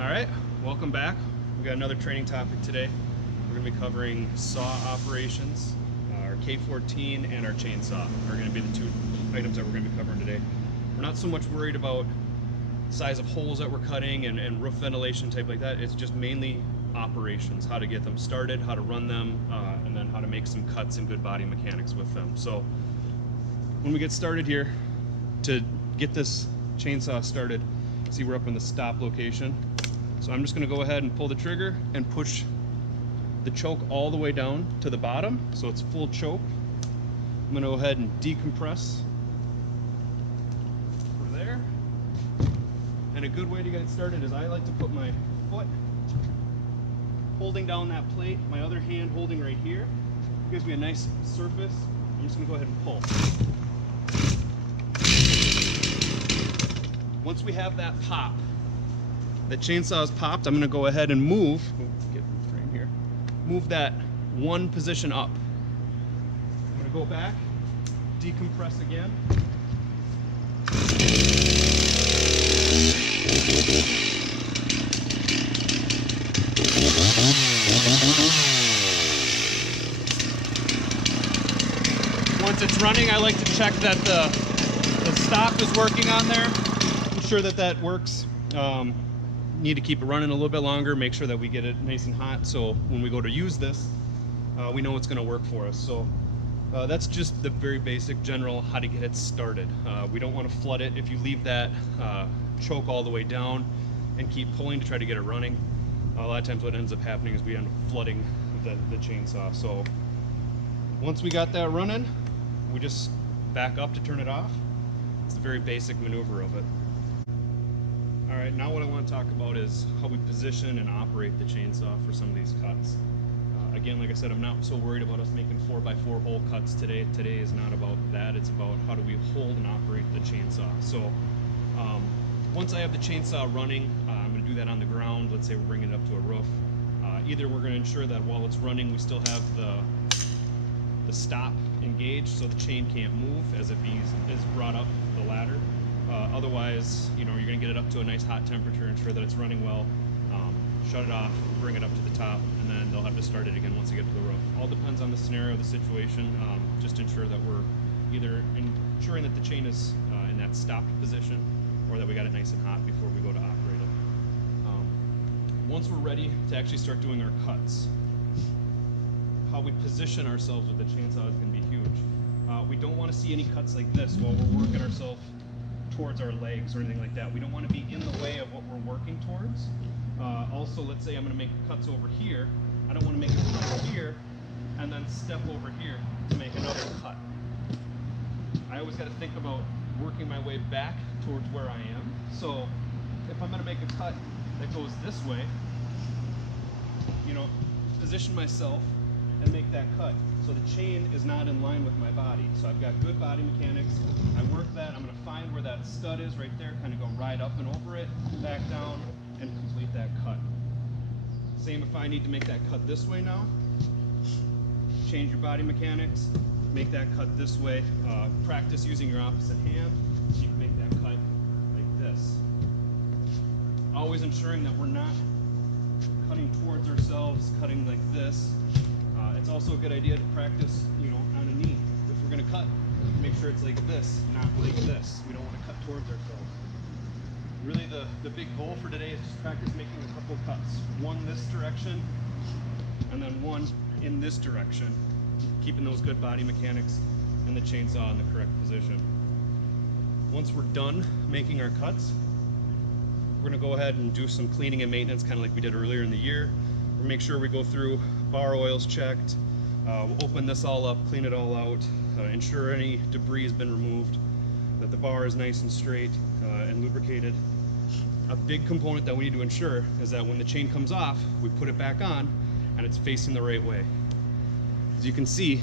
All right, welcome back. We got another training topic today. We're going to be covering saw operations. Our K14 and our chainsaw are going to be the two items that we're going to be covering today. We're not so much worried about size of holes that we're cutting and roof ventilation type like that. It's just mainly operations, how to get them started, how to run them, and then how to make some cuts and good body mechanics with them. So when we get started here, to get this chainsaw started, see we're up in the stop location. So I'm just going to go ahead and pull the trigger and push the choke all the way down to the bottom, so it's full choke. I'm going to go ahead and decompress for there. And a good way to get it started is I like to put my foot holding down that plate, my other hand holding right here. Gives me a nice surface. I'm just going to go ahead and pull. Once we have that pop, the chainsaw is popped, I'm going to go ahead and move, get the frame here, move that one position up. I'm going to go back, decompress again. Once it's running, I like to check that the stop is working on there. Ensure that that works. Need to keep it running a little bit longer, make sure that we get it nice and hot, so when we go to use this, we know it's going to work for us. So that's just the very basic general how to get it started. We don't want to flood it. If you leave that choke all the way down and keep pulling to try to get it running, a lot of times what ends up happening is we end up flooding the chainsaw. So once we got that running, we just back up to turn it off. It's a very basic maneuver of it. All right, now what I want to talk about is how we position and operate the chainsaw for some of these cuts. Again, like I said, I'm not so worried about us making 4x4 hole cuts today. Today is not about that. It's about how do we hold and operate the chainsaw. So once I have the chainsaw running, I'm going to do that on the ground. Let's say we're bringing it up to a roof. Either we're going to ensure that while it's running, we still have the stop engaged so the chain can't move as it is brought up the ladder. Otherwise, you're going to get it up to a nice hot temperature, ensure that it's running well, shut it off, bring it up to the top, and then they'll have to start it again once they get to the roof. All depends on the scenario, the situation. Just ensure that we're either ensuring that the chain is in that stopped position or that we got it nice and hot before we go to operate it. Once we're ready to actually start doing our cuts, how we position ourselves with the chainsaw is going to be huge. We don't want to see any cuts like this while we're working ourselves towards our legs or anything like that. We don't want to be in the way of what we're working towards. Also, let's say I'm going to make cuts over here. I don't want to make a cut here and then step over here to make another cut. I always got to think about working my way back towards where I am. So if I'm going to make a cut that goes this way, position myself and make that cut so the chain is not in line with my body. So I've got good body mechanics. I work that. I'm going to find where that stud is right there, kind of go right up and over it, back down, and complete that cut. Same if I need to make that cut this way now. Change your body mechanics, make that cut this way. Practice using your opposite hand so you can make that cut like this. Always ensuring that we're not cutting towards ourselves, cutting like this. It's also a good idea to practice, on a knee. If we're going to cut, make sure it's like this, not like this. We don't want to cut towards ourselves. Really, the big goal for today is just practice making a couple cuts. One this direction, and then one in this direction. Keeping those good body mechanics and the chainsaw in the correct position. Once we're done making our cuts, we're going to go ahead and do some cleaning and maintenance, kind of like we did earlier in the year. We'll make sure we go through bar oils checked, we'll open this all up, clean it all out, ensure any debris has been removed, that the bar is nice and straight and lubricated. A big component that we need to ensure is that when the chain comes off, we put it back on and it's facing the right way. As you can see,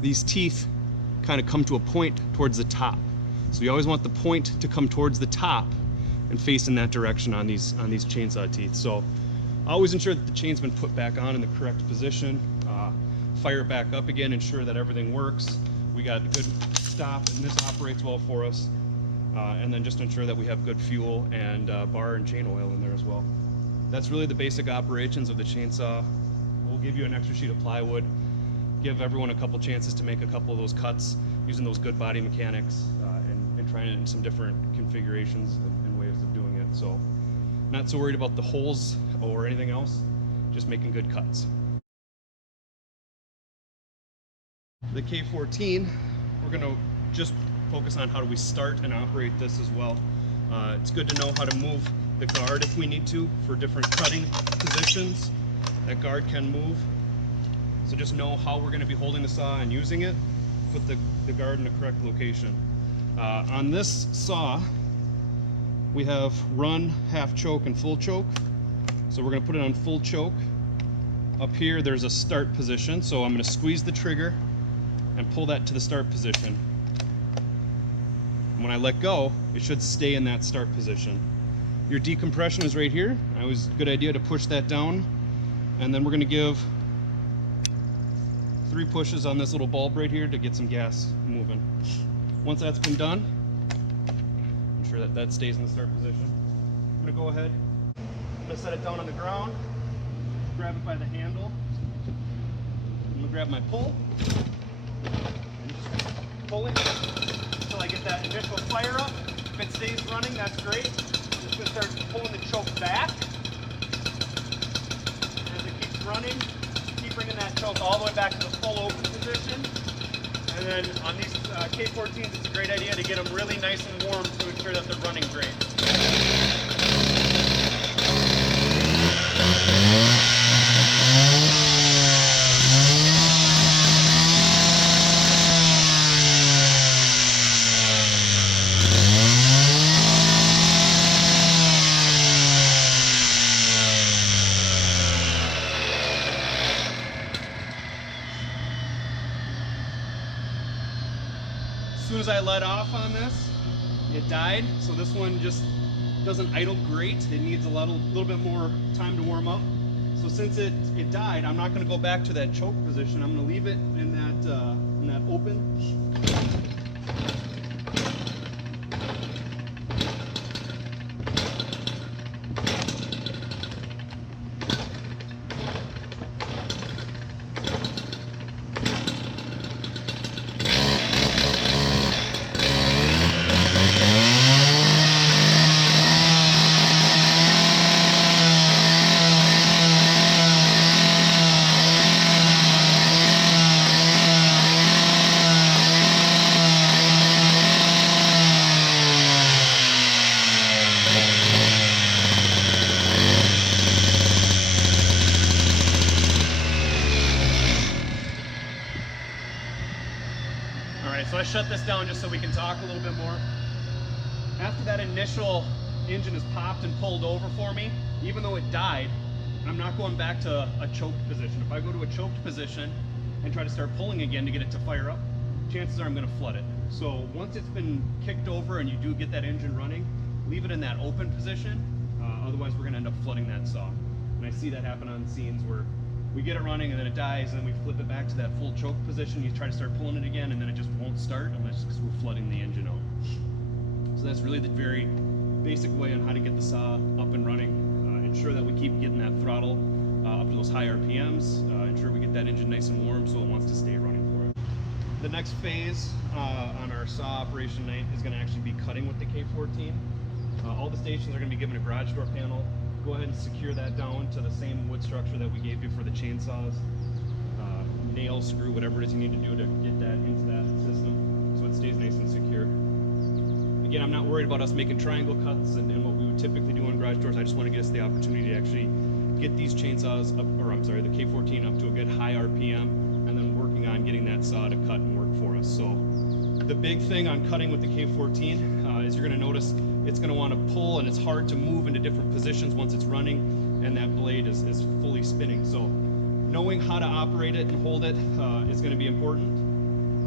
these teeth kind of come to a point towards the top. So you always want the point to come towards the top and face in that direction on these chainsaw teeth. So always ensure that the chain's been put back on in the correct position. Fire it back up again, ensure that everything works. We got a good stop and this operates well for us. and then just ensure that we have good fuel and bar and chain oil in there as well. That's really the basic operations of the chainsaw. We'll give you an extra sheet of plywood, give everyone a couple chances to make a couple of those cuts using those good body mechanics, and trying it in some different configurations and ways of doing it. So not so worried about the holes or anything else, just making good cuts. The K14, we're gonna just focus on how do we start and operate this as well. It's good to know how to move the guard if we need to for different cutting positions. That guard can move. So just know how we're gonna be holding the saw and using it. Put the guard in the correct location. On this saw, we have run, half choke, and full choke. So we're gonna put it on full choke. Up here, there's a start position. So I'm gonna squeeze the trigger and pull that to the start position. When I let go, it should stay in that start position. Your decompression is right here. It was a good idea to push that down. And then we're gonna give 3 pushes on this little bulb right here to get some gas moving. Once that's been done, ensure that that stays in the start position. I'm gonna go ahead, I'm gonna set it down on the ground, grab it by the handle. I'm gonna grab my pull, and just pull it until I get that initial fire up. If it stays running, that's great. I'm just gonna start pulling the choke back. As it keeps running, keep bringing that choke all the way back to the full open position. And then on these K14s, it's a great idea to get them really nice and warm to ensure that they're running great. As soon as I let off on this, it died. So this one just doesn't idle great. It needs a little bit more time to warm up. So since it died, I'm not going to go back to that choke position. I'm going to leave it in that open. So I shut this down just so we can talk a little bit more. After that initial engine is popped and pulled over for me, even though it died, I'm not going back to a choked position. If I go to a choked position and try to start pulling again to get it to fire up, chances are I'm going to flood it. So once it's been kicked over and you do get that engine running, leave it in that open position. Otherwise we're going to end up flooding that saw. And I see that happen on scenes where we get it running and then it dies, and then we flip it back to that full choke position. You try to start pulling it again and then it just won't start unless because we're flooding the engine out. So that's really the very basic way on how to get the saw up and running. Ensure that we keep getting that throttle up to those high RPMs. Ensure we get that engine nice and warm so it wants to stay running for it. The next phase on our saw operation night is going to actually be cutting with the K14. All the stations are going to be given a garage door panel. Go ahead and secure that down to the same wood structure that we gave you for the chainsaws. Nail, screw, whatever it is you need to do to get that into that system so it stays nice and secure. Again, I'm not worried about us making triangle cuts and what we would typically do on garage doors. I just want to get us the opportunity to actually get these chainsaws up, or I'm sorry, the K14 up to a good high RPM, and then working on getting that saw to cut and work for us. So the big thing on cutting with the K14 is you're going to notice it's going to want to pull, and it's hard to move into different positions once it's running and that blade is fully spinning. So knowing how to operate it and hold it is going to be important.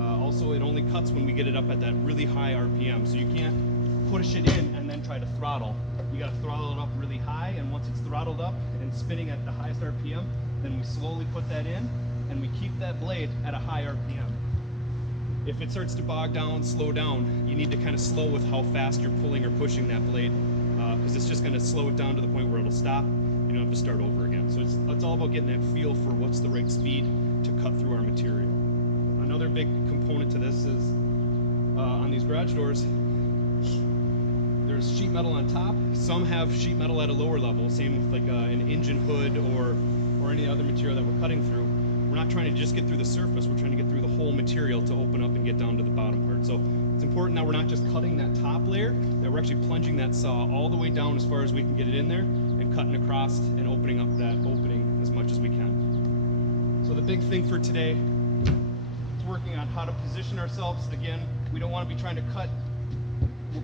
Also, it only cuts when we get it up at that really high RPM, so you can't push it in and then try to throttle. You got to throttle it up really high, and once it's throttled up and spinning at the highest RPM, then we slowly put that in and we keep that blade at a high RPM. If it starts to bog down, slow down, you need to kind of slow with how fast you're pulling or pushing that blade, because it's just going to slow it down to the point where it'll stop. You don't have to start over again. So it's all about getting that feel for what's the right speed to cut through our material. Another big component to this is on these garage doors, there's sheet metal on top. Some have sheet metal at a lower level, same with like an engine hood or any other material that we're cutting through. We're not trying to just get through the surface, we're trying to get through the whole material to open up and get down to the bottom part. So it's important that we're not just cutting that top layer, that we're actually plunging that saw all the way down as far as we can get it in there and cutting across and opening up that opening as much as we can. So the big thing for today is working on how to position ourselves. Again, we don't want to be trying to cut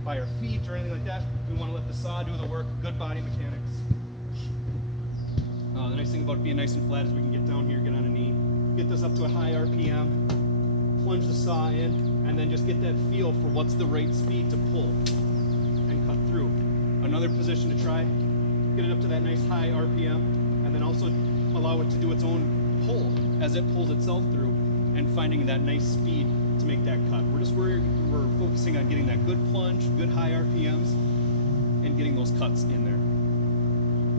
by our feet or anything like that. We want to let the saw do the work, good body mechanics. The nice thing about being nice and flat is we can get down here, get on a knee, get this up to a high RPM, plunge the saw in, and then just get that feel for what's the right speed to pull and cut through. Another position to try, get it up to that nice high RPM, and then also allow it to do its own pull as it pulls itself through, and finding that nice speed to make that cut. We're focusing on getting that good plunge, good high RPMs, and getting those cuts in there.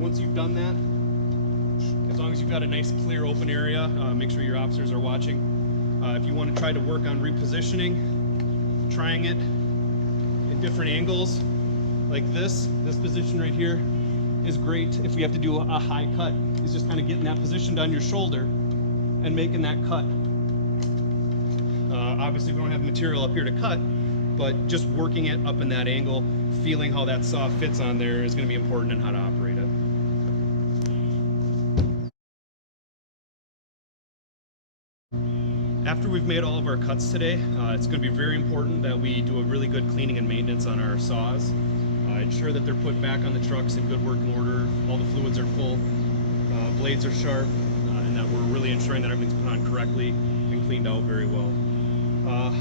Once you've done that, as long as you've got a nice clear open area, make sure your officers are watching. If you want to try to work on repositioning, trying it in different angles, like this position right here is great. If we have to do a high cut, is just kind of getting that positioned on your shoulder and making that cut. Obviously we don't have material up here to cut, but just working it up in that angle, feeling how that saw fits on there is going to be important in how to operate it. After we've made all of our cuts today, it's going to be very important that we do a really good cleaning and maintenance on our saws. Ensure that they're put back on the trucks in good working order, all the fluids are full, blades are sharp, and that we're really ensuring that everything's put on correctly and cleaned out very well.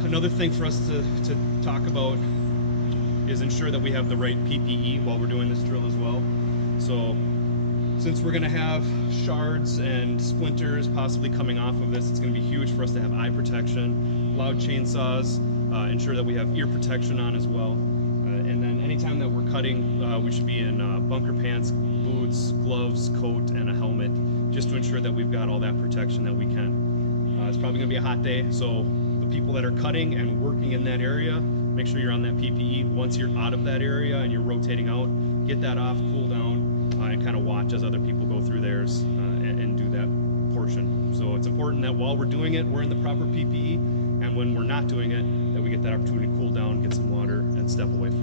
Another thing for us to talk about is ensure that we have the right PPE while we're doing this drill as well. So since we're going to have shards and splinters possibly coming off of this, it's going to be huge for us to have eye protection, loud chainsaws, ensure that we have ear protection on as well. And then anytime that we're cutting, we should be in bunker pants, boots, gloves, coat, and a helmet, just to ensure that we've got all that protection that we can. It's probably going to be a hot day, so the people that are cutting and working in that area, make sure you're on that PPE. Once you're out of that area and you're rotating out, get that off, cool down, and kind of watch as other people go through theirs and do that portion. So it's important that while we're doing it, we're in the proper PPE, and when we're not doing it, that we get that opportunity to cool down, get some water, and step away from it.